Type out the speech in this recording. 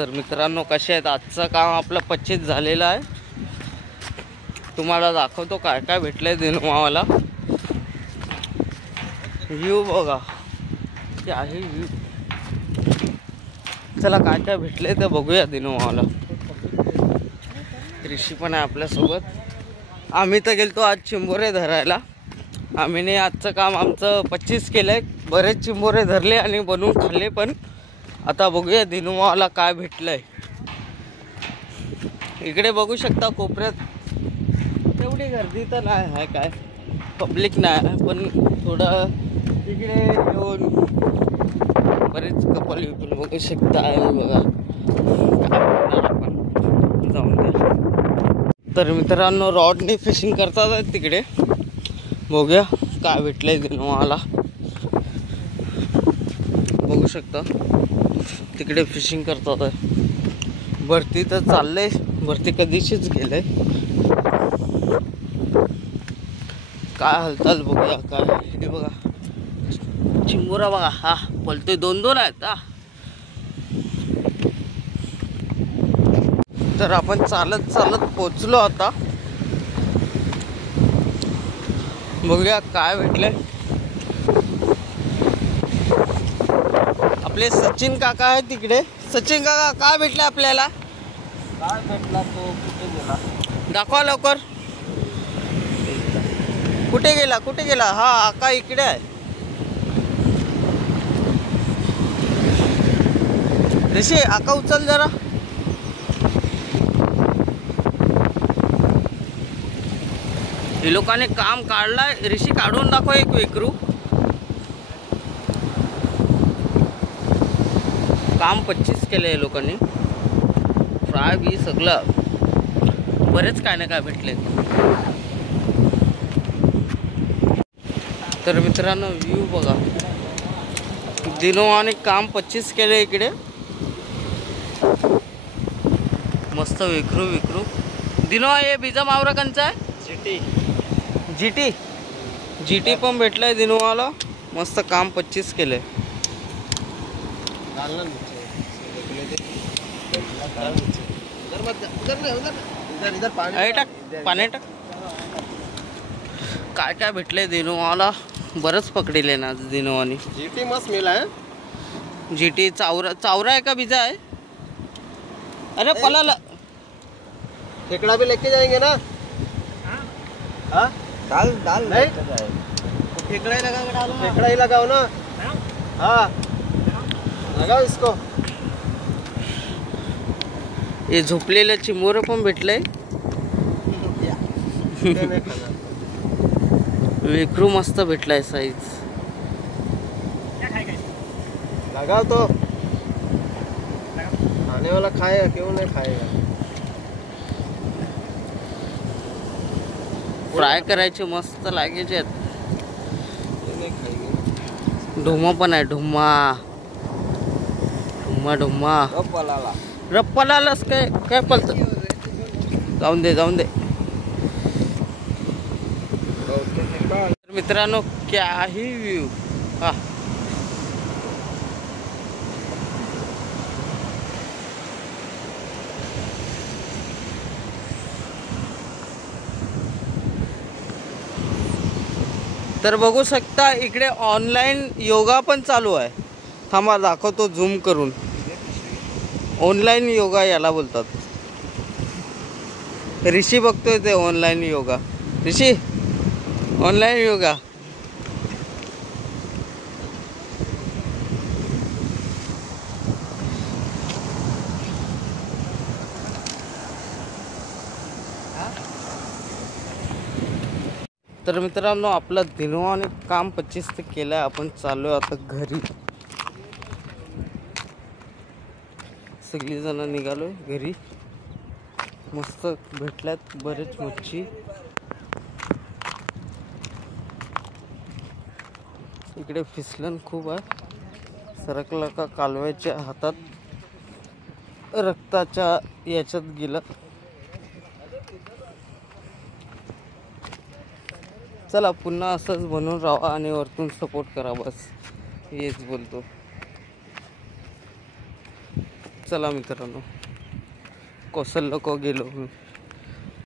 तर मित्रांनो कसे आहेत, आजचं काम आपलं 25 झालेलं आहे. तुम्हाला दाखवतो काय काय भेटलंय दिनोमावाला. व्ह्यू बघा ते आहे व्ह्यू. चला काय काय भेटलंय ते बघूया दिनोमावाला. ऋषी पण आहे आपल्यासोबत. आम्ही तर गेलतो आज चिंबोरे धरायला. आम्हीने आजचं काम आमचं 25 केलंय. बरेच चिंबोरे धरले आणि बनवून खाल्ले. पण आता बघूया दिनोमावाला काय भेटलंय. इकडे बघू शकता कोपऱ्यात तेवढी गर्दी तर नाही आहे, काय पब्लिक नाही आहे, पण थोडं इकडे येऊन बरेच कपल पण बघू शकता आहे. बघा काय आपण जाऊन द्या. तर मित्रांनो रॉडनी फिशिंग करतात आहेत तिकडे. बघूया काय भेटलंय दिनोमावाला. बघू शकता तिकडे फिशिंग करतात आहे. भरती तर चाललंय, भरती कधीचीच गेलंय. काय हालचाल बघूया काय. हे बघा चिंबोरा बघा, हा बोलतोय 2-2 आहेत. तर आपण चालत चालत पोचलो आता. बघूया काय भेटलंय. आपले सचिन काका आहे तिकडे. सचिन काका काय भेटलं आपल्याला. काय भेटला तो कुठे गेला दाखवा लवकर. कुठे गेला कुठे गेला. हा आका इकडे आहे. ऋषी आका उचल जरा. हे लोकांनी काम काढलाय. ऋषी काढून दाखव एक वेकरू. काम 25 केले लोकांनी. फ्राय बी सगळं बरेच काय ना काय भेटले. तर मित्रांनो व्ह्यू बघा. दिनोमाने काम 25 केले इकडे. मस्त विकरू विकरू. दिनो हे बीजा मावरकांचा आहे. जीटी पण भेटलाय दिनोमाला. मस्त काम 25 केले. पाणी टाक. काय काय भेटले दिनोमाला. बरंच पकडेले ना दिनोवानी. जीटी मस्त मिला है. जीटी चावरा है का बीजा है. अरे पलाला खेकड़ा भी लेके जाएंगे ना. हाँ डाल नहीं खेकड़ा ही लगा के डालो. खेकड़ा ही लगाओ ना. हाँ लगाओ इसको. हे झोपलेलं चिंबोरं पण भेटलंय. वेकरू मस्त भेटलाय साईज. लगाओ तो. खाने वाला खाएगा क्यों नहीं खाएगा. फ्राय करायचे मस्त लागायचे आहेत. नहीं खाएंगे. ढोमा पण आहे. ढोमा ढोमा ढोमा. रप्पालाच काय काय पलत. जाऊन दे. मित्रांनो काही व्ह्यू. हा तर बघू शकता इकडे ऑनलाईन योगा पण चालू आहे. थांबा दाखवतो झूम करून. ऑनलाईन योगा याला बोलतात. ऋषी बघतोय ते ऑनलाईन योगा. ऋषी ऑनलाईन योगा. तर मित्रांनो आपलं दिनोवाने काम 25 ते केलं आहे. आपण चाललोय आता घरी. सगळी जण निघालोय घरी. मस्त भेटल्यात बरेच मच्छी. इकडे फिसलन खूप आहे. सरकला का कालव्याच्या हातात रक्ताच्या याच्यात गेलं. चला पुन्हा असंच बनवून राहा आणि वरतून सपोर्ट करा. बस हेच बोलतो. चला मित्रांनो, कौशल्य को गेलो